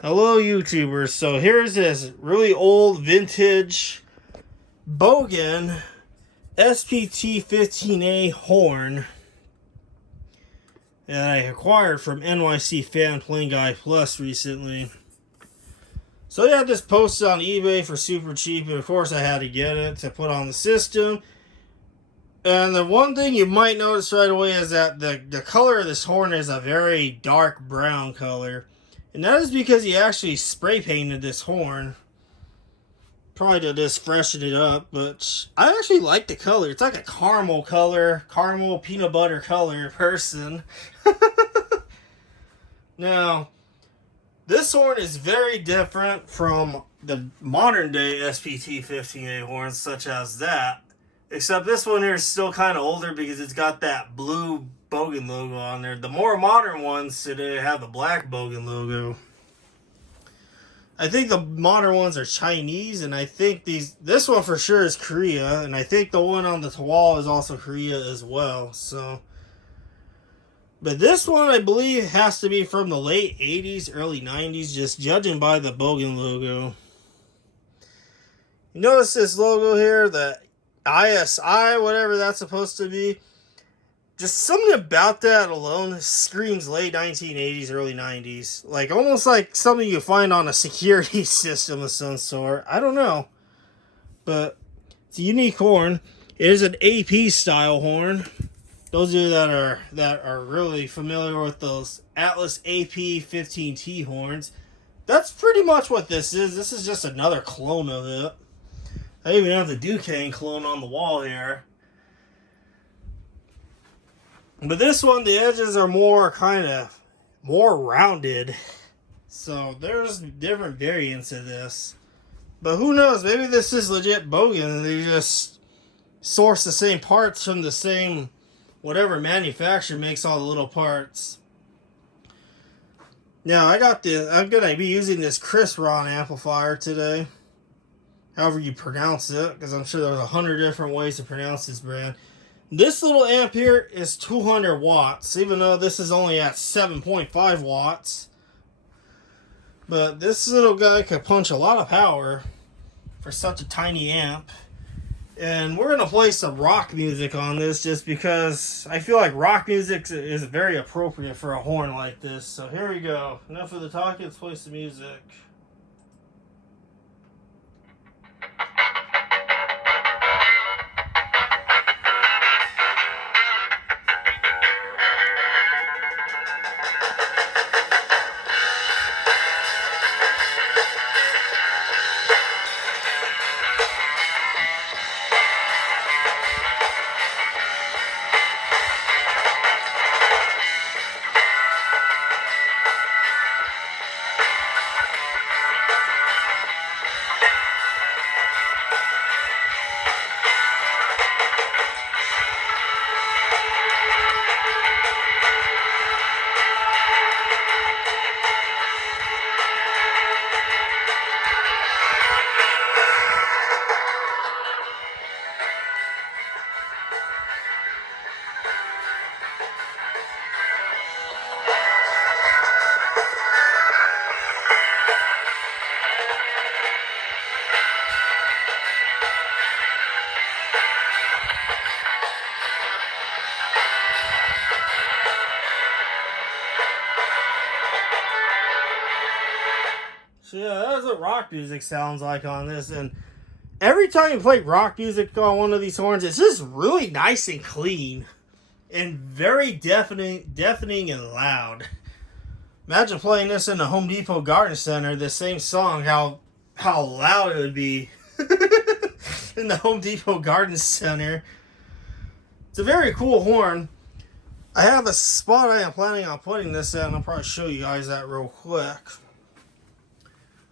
Hello YouTubers, so here's this really old vintage Bogen SPT-15A horn that I acquired from NYCFanPlaneguy Plus recently. So I had this posted on eBay for super cheap, and of course I had to get it to put on the system. And the one thing you might notice right away is that the color of this horn is a very dark brown color. And that is because he actually spray painted this horn. Probably to just freshen it up, but I actually like the color. It's like a caramel color, caramel peanut butter color person. Now, this horn is very different from the modern day SPT-15A horns, such as that. Except this one here is still kind of older because it's got that blue Bogen logo on there. The more modern ones today have the black Bogen logo. I think the modern ones are Chinese, and I think this one for sure is Korea, and I think the one on the wall is also Korea as well. So, but this one I believe has to be from the late 80s, early 90s, just judging by the Bogen logo. You notice this logo here, the ISI, whatever that's supposed to be. Just something about that alone screams late 1980s, early 90s. Like, almost like something you find on a security system of some sort. I don't know. But it's a unique horn. It is an AP style horn. Those of you that are really familiar with those Atlas AP 15T horns, that's pretty much what this is. This is just another clone of it. I even have the Duquesne clone on the wall here. But this one, the edges are more rounded. So there's different variants of this. But who knows? Maybe this is legit Bogen and they just source the same parts from the same whatever manufacturer makes all the little parts. Now I'm gonna be using this Chris Ron amplifier today. However you pronounce it, because I'm sure there's 100 different ways to pronounce this brand. This little amp here is 200 watts, even though this is only at 7.5 watts. But this little guy could punch a lot of power for such a tiny amp. And we're going to play some rock music on this just because I feel like rock music is very appropriate for a horn like this. So here we go. Enough of the talking, let's play some music. So yeah, that's what rock music sounds like on this. And every time you play rock music on one of these horns, it's just really nice and clean. And very deafening and loud. Imagine playing this in the Home Depot Garden Center, the same song, how loud it would be in the Home Depot Garden Center. It's a very cool horn. I have a spot I am planning on putting this in. I'll probably show you guys that real quick.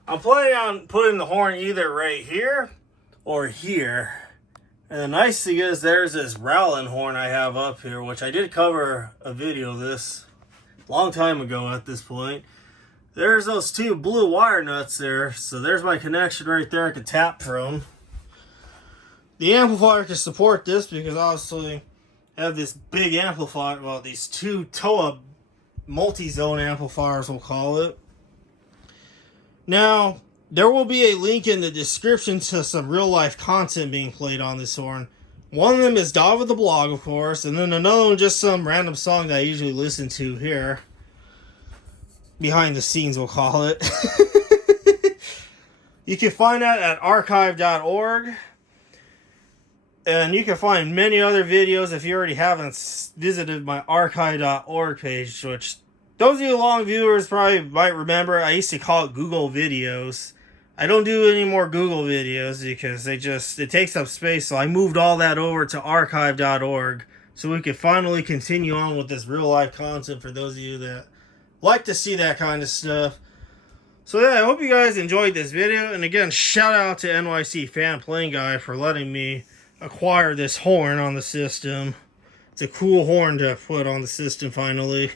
I'm planning on putting the horn either right here or here. And the nice thing is there's this Rowland horn I have up here, which I did cover a video of this a long time ago at this point. There's those two blue wire nuts there. So there's my connection right there I can tap from. The amplifier can support this because obviously I have this big amplifier. Well, these two TOA multi-zone amplifiers, we'll call it. Now, there will be a link in the description to some real life content being played on this horn. One of them is Dog with the Blog, of course, and then another one just some random song that I usually listen to here. Behind the scenes, we'll call it. You can find that at archive.org. And you can find many other videos if you already haven't visited my archive.org page, which those of you long viewers probably might remember. I used to call it Google Videos. I don't do any more Google videos because it takes up space. So I moved all that over to archive.org so we could finally continue on with this real life content for those of you that like to see that kind of stuff. So yeah, I hope you guys enjoyed this video. And again, shout out to NYCFanPlaneguy for letting me acquire this horn on the system. It's a cool horn to put on the system finally.